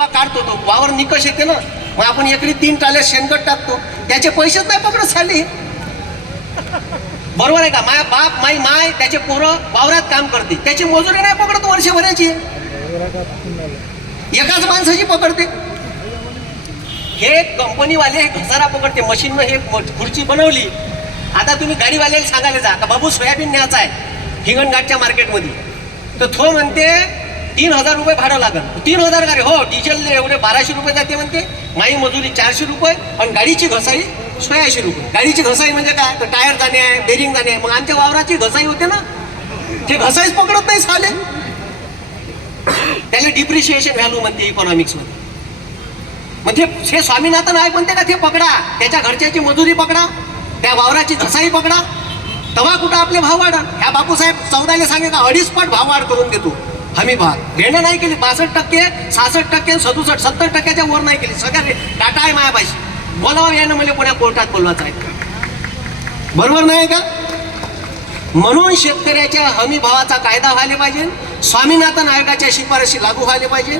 काढतो तो. वावर निकष येते ना. मग आपण एकरी तीन टाल्या शेणकट टाकतो. त्याचे पैसेच नाही पकडत साली. बरोबर आहे का? माय बाप माई माय त्याचे पोरं वावरात काम करते. त्याची मजुरी नाही पकडत वर्षभराची. एकाच माणसाची पकडते. हे कंपनीवाले घसारा पकडते. मशीननं हे खुर्ची बनवली. आता तुम्ही गाडीवाल्याला सांगायला जा. का बाबू सोयाबीन न्यायचा आहे. हिंगणघाटच्या मार्केटमध्ये तर तो म्हणते तीन हजार रुपये भाडं लागल तीन हजार गाडी हो डिझेल एवढे बाराशे रुपये जाते म्हणते माई मजुरी चारशे रुपये आणि गाडीची घसाई सोळाशे रुपये. गाडीची घसाई म्हणजे काय? तर टायर जाणे आहे बेरिंग जाणे आहे. मग आमच्या वावराची घसाई होते ना? ते घसाईच पकडत नाही साले. त्याला डिप्रिशिएशन व्हॅल्यू म्हणते इकॉनॉमिक्समध्ये मध्ये. म्हणजे हे स्वामीनाथन आहे म्हणते का ते पकडा. त्याच्या घरच्याची मजुरी पकडा. त्या वावराची घसाई पकडा. तवा कुठं आपले भाव वाढा ह्या बापूसाहेब चौदाले सांगे का अडीच पट भाव वाढ करून देतो. हमी भाग घेणं नाही केली. बासष्ट टक्के सहासष्ट टक्के सदुसष्ट सत्तर टक्क्याच्या वर नाही केली. सगळ्या टाटा आहे मायापाशी. बोलावं यानं मला कोणा कोर्टात बोलवायचं आहे? बरोबर नाही का? म्हणून शेतकऱ्याच्या हमी भावाचा कायदा व्हायला पाहिजे. स्वामीनाथन आयोगाच्या शिफारशी लागू व्हायला पाहिजे.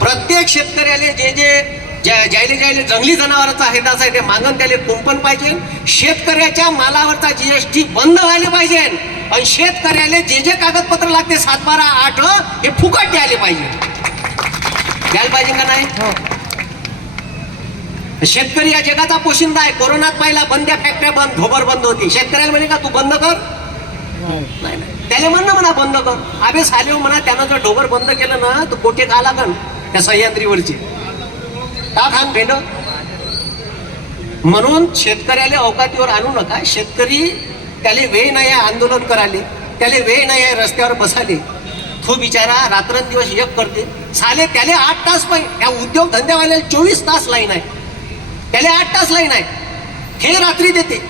प्रत्येक शेतकऱ्याला जे जे ज्या ज्याले ज्याले जंगली जनावरांचा हेदास आहे ते मागण त्याला कुंपण पाहिजे. शेतकऱ्याच्या मालावरचा जीएसटी बंद व्हायला पाहिजे. आणि शेतकऱ्याला जे जे कागदपत्र लागते सात बारा आठ हे फुकट द्यायला पाहिजे. द्यायला पाहिजे का नाही? शेतकरी या जगाचा पोशिंदा आहे. कोरोनात पाहिला बंद्या फॅक्टऱ्या बंद धोबर बंद होती. शेतकऱ्याला म्हणे का तू बंद कर. नाही. नाही. त्याला म्हण ना म्हणा बंद कर. अबे साले म्हणा त्यानं जर ढोबर बंद केलं ना तर कोटे खा लागन? त्या सह्याद्रीवरची. का खान भेंड? म्हणून शेतकऱ्याला अवकातीवर आणू नका. शेतकरी त्याला वेळ नाही आहे आंदोलन करायले. त्याला वेळ नाही आहे रस्त्यावर बसाले तो बिचारा रात्रंदिवस एक करते साले त्याले आठ तास पाहिजे या उद्योग धंद्यावाल्याला चोवीस तास लाईन आहे. त्याला आठ तास लाईन आहे. हे रात्री देते.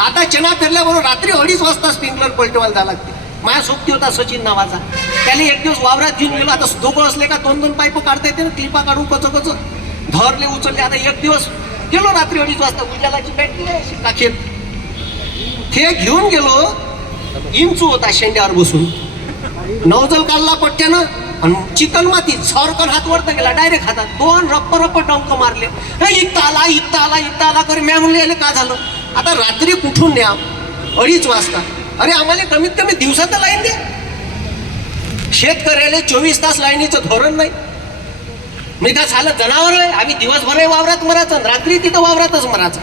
आता चना फिरल्याबरोबर रात्री अडीच वाजता स्प्रिंकलर पलटवायला जावं लागते. माझ्या सोबती होता सचिन नावाचा. त्याला एक दिवस वावरात घेऊन गेलो. आता दोघं असले का दोन दोन पाईप काढता येते ना क्लिपा काढून कच कच धरले उचलले. आता एक दिवस गेलो रात्री अडीच वाजता. उजालाची बॅटरी आहे अशी काखेत ते घेऊन गेलो इंचू होता शेंड्यावर बसून. नवजल काढला पट्ट्यानं आणि चिकन माती सरकन हात वरत गेला डायरेक्ट हातात. दोन रप्प रप्प डंक मारले. हे इथं आला इथं आला इथं आला कर मॅम म्हणले का झालं? आता रात्री कुठून न्या? अडीच वाजता. अरे आम्हाला कमीत कमी दिवसात लाईन द्या. शेतकऱ्याला चोवीस तास लाईनीचं धोरण नाही. मी का झालं जनावर आहे आम्ही दिवसभर वावरात मरायचं आणि रात्री तिथं वावरातच मरायचं.